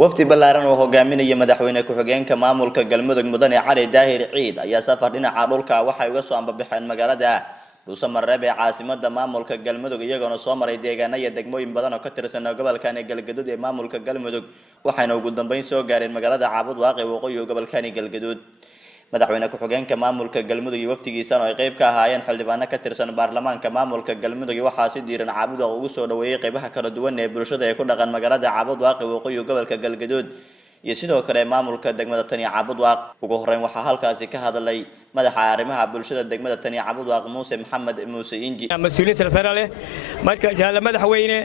wafdi ballaaran oo hogaaminaya madaxweyne ku-xigeenka maamulka galmudug mudane cali daahir ciid ayaa safar dhinaca dhulka waxay uga soo ambabaxeen magaalada dhuusamareeb ee caasimada maamulka galmudug iyagoona soo maray deegaanada iyo degmooyin badan oo ka tirsan gobolkan galgaduud ee maamulka galmudug waxayna ugu dambeyn soo gaareen magaalada caabud waaqi waqooyi gobolkan galgaduud madaxweyne ku-xigeenka maamulka galmudug iyo wafdigiisa oo ay qayb ka ahaayeen xildhibaano ka tirsan baarlamaanka maamulka galmudug waxaa si diiran caabud waaqi ugu soo dhaweeyay qaybaha kala duwan ee bulshada ee ku dhaqan magaalada caabud waaqi waqooyi gobolka galgaduud iyo sidoo kale maamulka degmada Tani Caabud Waaq ugu horeyn waxa halkaasi ka hadlay madaxa arrimaha bulshada degmada Tani Caabud Waaq Muuse Maxamed Muuse Inji mas'uuliin sare leh marka jaala madaxweyne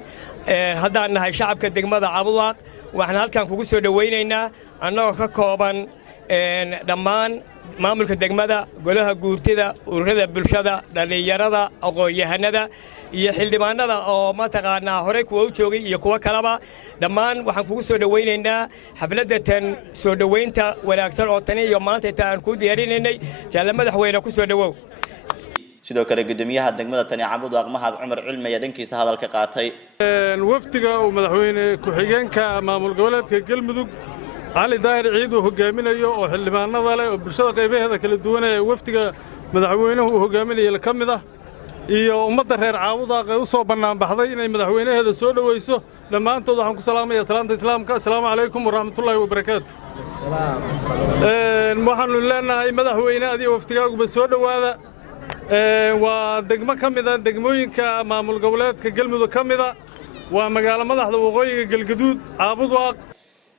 haddaan nahay shacabka degmada Caabud Waaq waxaan halkan kugu soo dhaweynaynaa annagoo ka kooban dhammaan maamulka degmada golaha guurtida ururada bulshada dhalinyarada aqoon-yahanada iyo xildhibaanada oo ma taqaanaa hore kuwa u joogay iyo kuwa kalaba dhammaan waxaan kugu soo dhaweynaynaa xafladda tan soo dhaweynta wanaagsan oo tani iyo maanta aan ku diyaarinaynay jaala madaxweyne ku soo dhawow sidoo kale gudoomiyaha degmada Tani Caabud Waaq Mahad Cumar Cilmi ayaa dhankiisa hadalka qaatay wafdiga uu madaxweyne ku-xigeenka maamul goboleedka galmudug cali daahir ciid uu hogaaminayo oo xildhibaanada leh oo bulshada qaybaheeda kala duwan ee wafdiga madaxweynuhu uu hogaaminayo ka mid ah iyo ummadda reer Caabud Waaq u soo banaan baxday inay madaxweynaheeda soo dhaweyso dhammaantood waxaan ku salaamayaa salaanta islaamka assalaamu calaykum waraxmatullaahi wabarakaatu waxaanu leenahay madaxweyne adiga wafdigaaguba soo dhawaada waa degmo ka mid ah degmooyinka maamul goboleedka galmudug ka mid ah waa magaalo madaxda waqooyiga galgaduud Caabud Waaq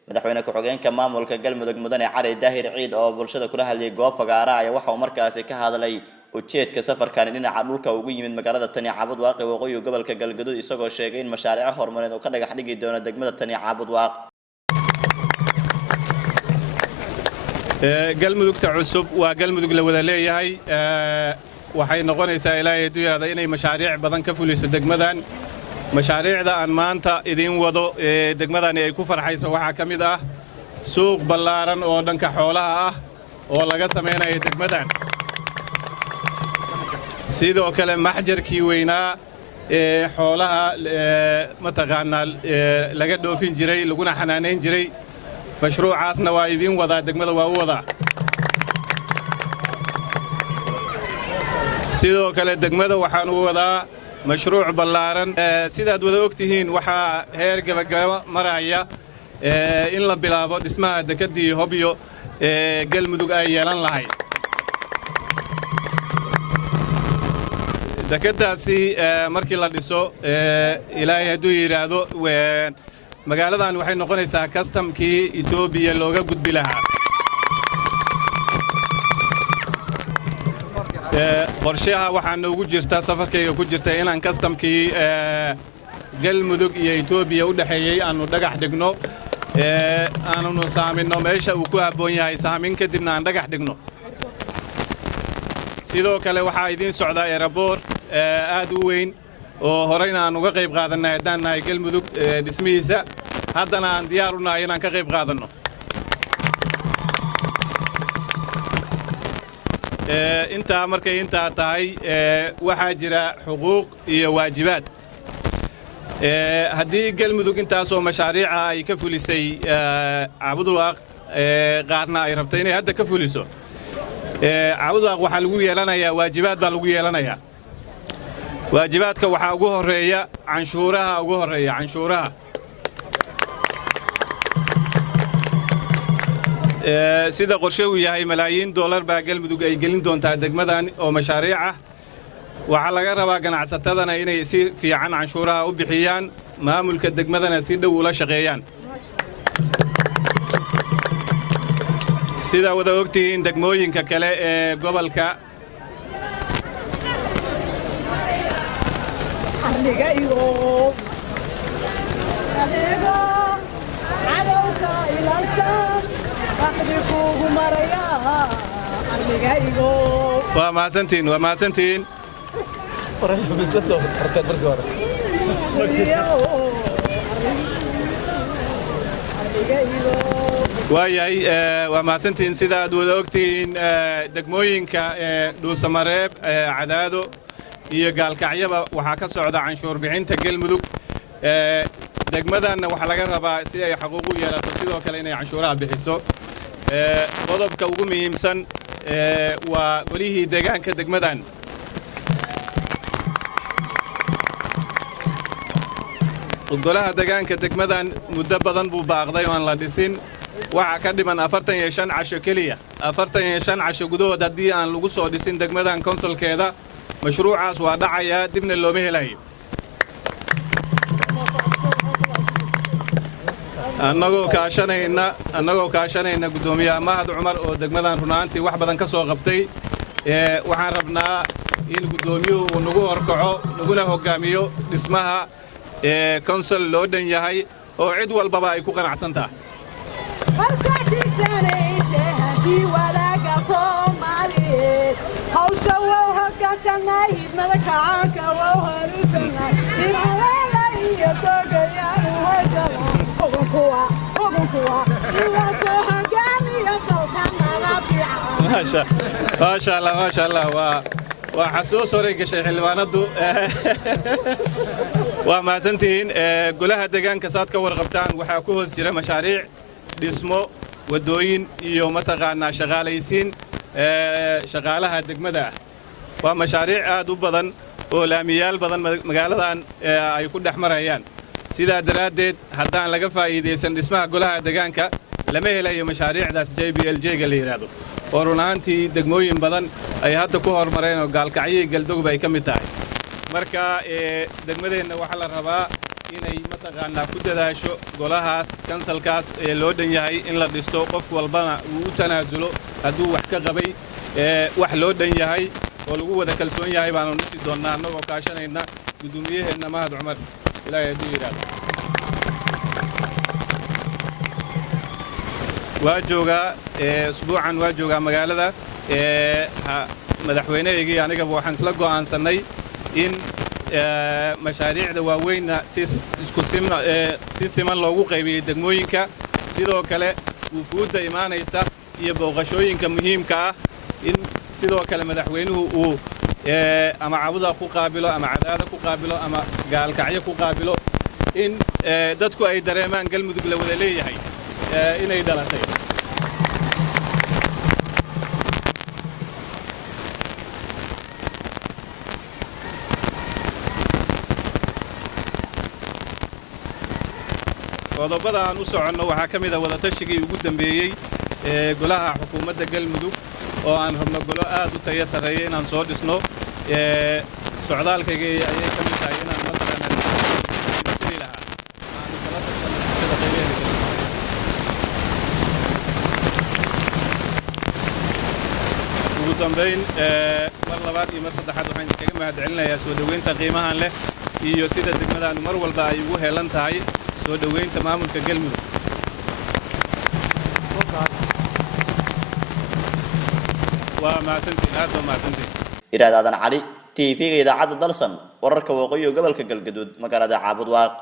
madaxweyne ku-xigeenka maamulka galmudug mudane cali daahir ciid oo bulshada kula hadlayay goob fagaara ayaa waxa uu markaasi ka hadlay ujeedka safarkan dhinaca dhulka ugu yimid magaalada Tani Caabud Waaq ee waqooyi gobolka galgaduud isagoo sheegay in mashaariic horumarineed oo ka dhagax dhigi doona degmada Tani Caabud Waaq galmudugta cusub waa galmudug la wada leeyahay waxay noqonaysaa ilaahay duyaada inay mashaariic badan ka fuliso degmadan mashaariicda aan maanta idin wado degmadani ay ku farxayso waxa ka mid ah suuq ballaaran oo dhanka xoolaha ah oo laga sameeyo degmadan sidoo kale maxjarkii weynaa ee xoolaha ma taqaanaa laga dhoofin jiray laguna xanaaneyn jiray mashruucaasna waa idin wada degmada waa u wada sidoo kale degmada waxaan u wadaa mashruuc ballaaran sidaad wada ogtihiin waxa heer gabagaba maraya in la bilaabo dhismaha dekadii Hobyo ee galmudug ay yeelan lahayd dekadaasi markii la dhiso ilaahay hadduu yiraahdo magaaladan waxay noqonaysaa customkii Itoobiya looga gudbi lahaa qorshaha waxaa noogu jirta safarkayga ku jirta inaan customkii galmudug iyo Itoobiya u dhaxeeyay aanu dhagax dhigno aanu saamino meesha uu ku habboon yahay saamin kadibna aan dhagax dhigno sidoo kale waxaa idin socda airport aad u weyn oo horeyna aan uga qayb qaadanay haddaan nahay galmudug dhismihiisa haddana aan diyaar u nahay inaan ka qayb qaadanno intaa markay intaa tahay waxaa jira xuquuq iyo waajibaad haddii galmudug intaasoo mashaariica ay ka fulisay Caabud Waaq qaarna ay rabto inay hadda ka fuliso Caabud Waaq waxaa lagu yeelanayaa waajibaad baa lagu yeelanayaa waajibaadka waxaa ugu horeeya canshuuraha sida qorshe uu yahay malaayiin dollar baa galmudug ay gelin doontaa degmadan oo mashaariic ah waxa laga rabaa ganacsatadana inay si fiican canshuuraha u bixiyaan maamulka degmadana si dhow ula shaqeeyaan sida wada ogtihiin degmooyinka kale ee gobolka waa mahadsantiin waayahay waa mahadsantiin sida aad wada ogtihiin degmooyinka dhuusamareeb cadaado iyo gaalkacyaba waxaa ka socda canshuur bixinta galmudug degmadanna waxa laga rabaa si ay xuquuq u yeelato sidoo kale inay canshuuraha bixiso qodobka ugu muhiimsan waa golihii deegaanka degmadan golaha deegaanka degmadan muddo badan buu baaqday oo aan la dhisin waxa ka dhiman 45 casho kaliya 45 casho gudahood haddii aan lagu soo dhisin degmadan konsolkeeda mashruucaas waa dhacaya dibna looma helayo annagoo kaashanayna gudoomiyaha Mahad Cumar oo degmadan runaantii wax badan ka soo qabtay waxaan rabnaa in gudoomiyuhu uu nagu horkaco naguna hogaamiyo dhismaha konsol loo dhan yahay oo cid walbaba ay ku qanacsan tahay ما شاء الله وحسوس وريق شيخ الوانادو وما سنتين قولها دقان كساد ورقبتان وحاكوه جرى مشاريع ديسمو ودوين يوم تغانا شغاليسين شغالها دقمدا ومشاريع آدو بدن ولاميال بدن مقالدان يكون أحمر أيان سيدا درادد هدان لقى فايديسن اسمها قولها دقانك لما هي لي مشاريع داس جي بي ال جي اللي يرادو ورونانتي دقموين بدن ay hadda ku hormareen oo gaalkacyo galdoog ay ka mid tahay marka degmadeena waxa la rabaa inay mataqaanaa ku dadaasho golahaas kansalkaas ee loo dhan yahay in la dhisto qof walbana uu u tanaasulo hadduu wax ka qabay wax loo dhan yahay oo lagu wada kalsoon yahay baanu dhisi doonaa annagoo kaashanayna gudoomiyaheena Mahad Cumar ilaahay hadduu yiraahdo waa joogaa usbuucan waa joogaa magaalada madaxweynahaygii aniga waxaan isla go'aansanay in mashaariicda waaweynna si siman loogu qaybiyey degmooyinka sidoo kale wufuudda imaanaysa iyo booqashooyinka muhiimka ah in sidoo kale madaxweynuhu uu ama cabuda ku qaabilo ama cadaada ku qaabilo ama gaalkacyo ku qaabilo in dadku ay dareemaan galmudug la wada leeyahay inay dhalatay qodobada aan u soconno waxaa ka mid ah wada tashigii ugu dambeeyey golaha xukuumadda galmudug oo aan rabno golo aad u tayo sareeyo inaan soo dhisno socdaalkayga ayay ka mid tahay inaan mataqaanaa lahaa aan kala tashano qaybaheeda ugu dambayn mar labaad iyo mar saddexaad waxaan kaga mahadcelinayaa soo dhoweynta qiimahan leh iyo sida degmadaanu mar walba ay ugu heelan tahay soo dhoweynta maamulka galmudug waa mahadsantiin aad baa mahadsantiin iraad aadan cali TV-ga idaacadda dalsan wararka waqooyi gobolka galgaduud magaalada Caabud Waaq